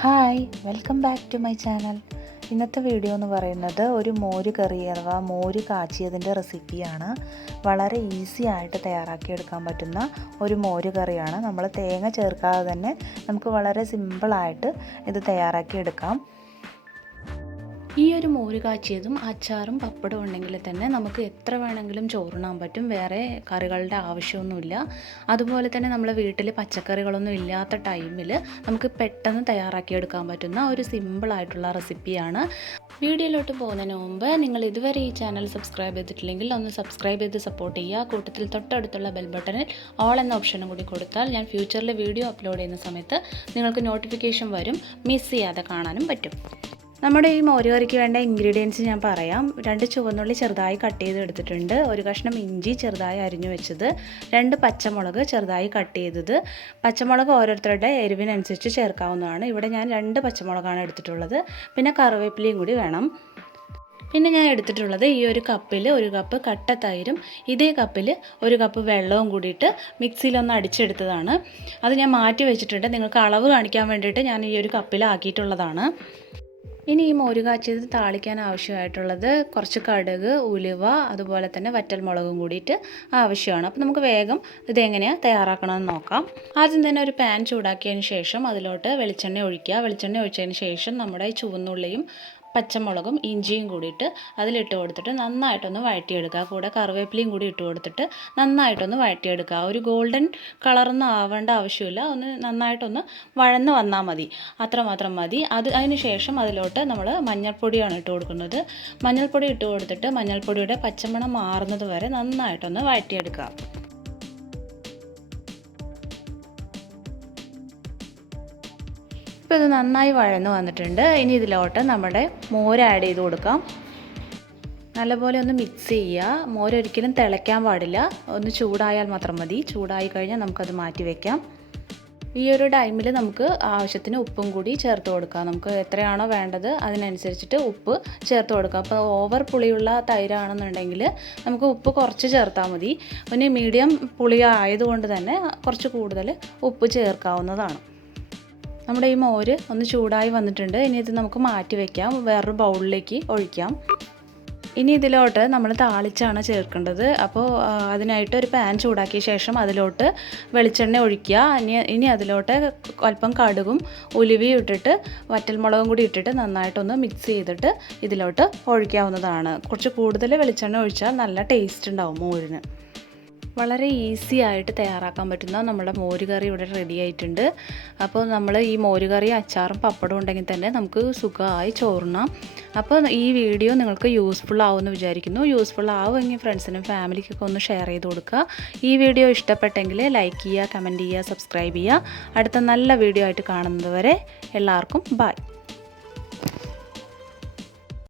Hi welcome back to my channel. ഇന്നത്തെ video എന്ന് പറയുന്നത് ഒരു മോര് കറി അഥവാ മോര് കാച്ചിയതിൻ്റെ റെസിപ്പിയാണ്. വളരെ ഈസി ആയിട്ട് തയ്യാറാക്കിയെടുക്കാൻ പറ്റുന്ന ഒരു മോര് കറിയാണ്. നമ്മൾ തേങ്ങ ചേർക്കാതെ തന്നെ നമുക്ക് വളരെ സിമ്പിളായിട്ട് ഇത് തയ്യാറാക്കിയെടുക്കാം. ഈ ഒരു മോര് കാച്ചിയതും അച്ചാറും പപ്പടവും ഉണ്ടെങ്കിൽ തന്നെ നമുക്ക് എത്ര വേണമെങ്കിലും ചോറുണ്ണാൻ പറ്റും. വേറെ കറികളുടെ ആവശ്യമൊന്നുമില്ല. അതുപോലെ തന്നെ നമ്മളെ വീട്ടിൽ പച്ചക്കറികളൊന്നും ഇല്ലാത്ത ടൈമിൽ നമുക്ക് പെട്ടെന്ന് തയ്യാറാക്കിയെടുക്കാൻ പറ്റുന്ന ഒരു സിമ്പിളായിട്ടുള്ള റെസിപ്പിയാണ്. വീഡിയോയിലോട്ട് പോകുന്നതിന് മുമ്പ് നിങ്ങൾ ഇതുവരെ ഈ ചാനൽ സബ്സ്ക്രൈബ് ചെയ്തിട്ടില്ലെങ്കിൽ ഒന്ന് സബ്സ്ക്രൈബ് ചെയ്ത് സപ്പോർട്ട് ചെയ്യുക. കൂട്ടത്തിൽ തൊട്ടടുത്തുള്ള ബെൽ ബട്ടണിൽ ഓൾ എന്ന ഓപ്ഷനും കൂടി കൊടുത്താൽ ഞാൻ ഫ്യൂച്ചറിൽ വീഡിയോ അപ്ലോഡ് ചെയ്യുന്ന സമയത്ത് നിങ്ങൾക്ക് നോട്ടിഫിക്കേഷൻ വരും. മിസ് ചെയ്യാതെ കാണാനും പറ്റും. നമ്മുടെ ഈ മോര് കറിക്ക് വേണ്ട ഇൻഗ്രീഡിയൻസ് ഞാൻ പറയാം. 2 ചുവന്നുള്ളി ചെറുതായി കട്ട് ചെയ്ത് എടുത്തിട്ടുണ്ട്, ഒരു കഷ്ണം ഇഞ്ചി ചെറുതായി അരിഞ്ഞു വെച്ചത്, 2 പച്ചമുളക് ചെറുതായി കട്ട് ചെയ്തത്. പച്ചമുളക് ഓരോരുത്തരുടെ എരിവിനനുസരിച്ച് ചേർക്കാവുന്നതാണ്. ഇവിടെ ഞാൻ 2 പച്ചമുളകാണ് എടുത്തിട്ടുള്ളത്. പിന്നെ കറിവേപ്പിലയും കൂടി വേണം. പിന്നെ ഞാൻ എടുത്തിട്ടുള്ളത് ഈ ഒരു കപ്പിൽ 1 കപ്പ് കട്ട തൈരും ഇതേ കപ്പിൽ 1 കപ്പ് വെള്ളവും കൂടിയിട്ട് മിക്സിയിലൊന്ന് അടിച്ചെടുത്തതാണ്. അത് ഞാൻ മാറ്റി വെച്ചിട്ടുണ്ട്. നിങ്ങൾക്ക് അളവ് കാണിക്കാൻ വേണ്ടിയിട്ട് ഞാൻ ഈ ഒരു കപ്പിലാക്കിയിട്ടുള്ളതാണ്. ഇനി ഈ മോര് കാച്ചിയത് താളിക്കാൻ ആവശ്യമായിട്ടുള്ളത് കുറച്ച് കടുക്, ഉലുവ, അതുപോലെ തന്നെ വറ്റൽമുളകും കൂടിയിട്ട് ആവശ്യമാണ്. അപ്പോൾ നമുക്ക് വേഗം ഇതെങ്ങനെയാണ് തയ്യാറാക്കണമെന്ന് നോക്കാം. ആദ്യം തന്നെ ഒരു പാൻ ചൂടാക്കിയതിന് ശേഷം അതിലോട്ട് വെളിച്ചെണ്ണ ഒഴിക്കുക. വെളിച്ചെണ്ണ ഒഴിച്ചതിന് ശേഷം നമ്മുടെ ഈ ചുവന്നുള്ളിയും പച്ചമുളകും ഇഞ്ചിയും കൂടിയിട്ട് അതിലിട്ട് കൊടുത്തിട്ട് നന്നായിട്ടൊന്ന് വഴറ്റിയെടുക്കുക. കൂടെ കറിവേപ്പിലയും കൂടി ഇട്ട് കൊടുത്തിട്ട് നന്നായിട്ടൊന്ന് വഴറ്റിയെടുക്കുക. ഒരു ഗോൾഡൻ കളറൊന്നും ആവേണ്ട ആവശ്യമില്ല, ഒന്ന് നന്നായിട്ടൊന്ന് വഴന്ന് വന്നാൽ മതി, അത്രമാത്രം മതി. അതിന് ശേഷം അതിലോട്ട് നമ്മൾ മഞ്ഞൾപ്പൊടിയാണ് ഇട്ട് കൊടുക്കുന്നത്. മഞ്ഞൾപ്പൊടി ഇട്ട് കൊടുത്തിട്ട് മഞ്ഞൾപ്പൊടിയുടെ പച്ചമണം മാറുന്നത് വരെ നന്നായിട്ടൊന്ന് വഴറ്റിയെടുക്കുക. ഇപ്പോൾ ഇത് നന്നായി വഴന്ന് വന്നിട്ടുണ്ട്. ഇനി ഇതിലോട്ട് നമ്മുടെ മോര് ആഡ് ചെയ്ത് കൊടുക്കാം. നല്ലപോലെ ഒന്ന് മിക്സ് ചെയ്യുക. മോര് ഒരിക്കലും തിളയ്ക്കാൻ പാടില്ല, ഒന്ന് ചൂടായാൽ മാത്രം മതി. ചൂടായി കഴിഞ്ഞാൽ നമുക്കത് മാറ്റി വയ്ക്കാം. ഈ ഒരു ടൈമിൽ നമുക്ക് ആവശ്യത്തിന് ഉപ്പും കൂടി ചേർത്ത് കൊടുക്കാം. നമുക്ക് എത്രയാണോ വേണ്ടത് അതിനനുസരിച്ചിട്ട് ഉപ്പ് ചേർത്ത് കൊടുക്കാം. അപ്പോൾ ഓവർ പുളിയുള്ള തൈരാണെന്നുണ്ടെങ്കിൽ നമുക്ക് ഉപ്പ് കുറച്ച് ചേർത്താൽ മതി. പിന്നെ മീഡിയം പുളി ആയതുകൊണ്ട് തന്നെ കുറച്ച് കൂടുതൽ ഉപ്പ് ചേർക്കാവുന്നതാണ്. നമ്മുടെ ഈ മോര് ഒന്ന് ചൂടായി വന്നിട്ടുണ്ട്. ഇനി ഇത് നമുക്ക് മാറ്റി വയ്ക്കാം, വേറൊരു ബൗളിലേക്ക് ഒഴിക്കാം. ഇനി ഇതിലോട്ട് നമ്മൾ താളിച്ചാണ് ചേർക്കേണ്ടത്. അപ്പോൾ അതിനായിട്ട് ഒരു പാൻ ചൂടാക്കിയ ശേഷം അതിലോട്ട് വെളിച്ചെണ്ണ ഒഴിക്കുക. ഇനി അതിലോട്ട് അല്പം കടുകും ഉലുവയും ഇട്ടിട്ട് വറ്റൽമുളകും കൂടി ഇട്ടിട്ട് നന്നായിട്ടൊന്ന് മിക്സ് ചെയ്തിട്ട് ഇതിലോട്ട് ഒഴിക്കാവുന്നതാണ്. കുറച്ച് കൂടുതൽ വെളിച്ചെണ്ണ ഒഴിച്ചാൽ നല്ല ടേസ്റ്റ് ഉണ്ടാവും മോരിന്. വളരെ ഈസി ആയിട്ട് തയ്യാറാക്കാൻ പറ്റുന്ന നമ്മുടെ മോര് കറി ഇവിടെ റെഡി ആയിട്ടുണ്ട്. അപ്പോൾ നമ്മൾ ഈ മോര് കറി അച്ചാറും പപ്പടവും ഉണ്ടെങ്കിൽ തന്നെ നമുക്ക് സുഖമായി ചോറുണ്ണാം. അപ്പോൾ ഈ വീഡിയോ നിങ്ങൾക്ക് യൂസ്ഫുൾ ആവുമെന്ന് വിചാരിക്കുന്നു. യൂസ്ഫുൾ ആവുമെങ്കിൽ ഫ്രണ്ട്സിനും ഫാമിലിക്കൊക്കെ ഒന്ന് ഷെയർ ചെയ്ത് കൊടുക്കുക. ഈ വീഡിയോ ഇഷ്ടപ്പെട്ടെങ്കിൽ ലൈക്ക് ചെയ്യുക, കമൻറ്റ് ചെയ്യുക, സബ്സ്ക്രൈബ് ചെയ്യുക. അടുത്ത നല്ല വീഡിയോ ആയിട്ട് കാണുന്നത് വരെ എല്ലാവർക്കും ബൈ.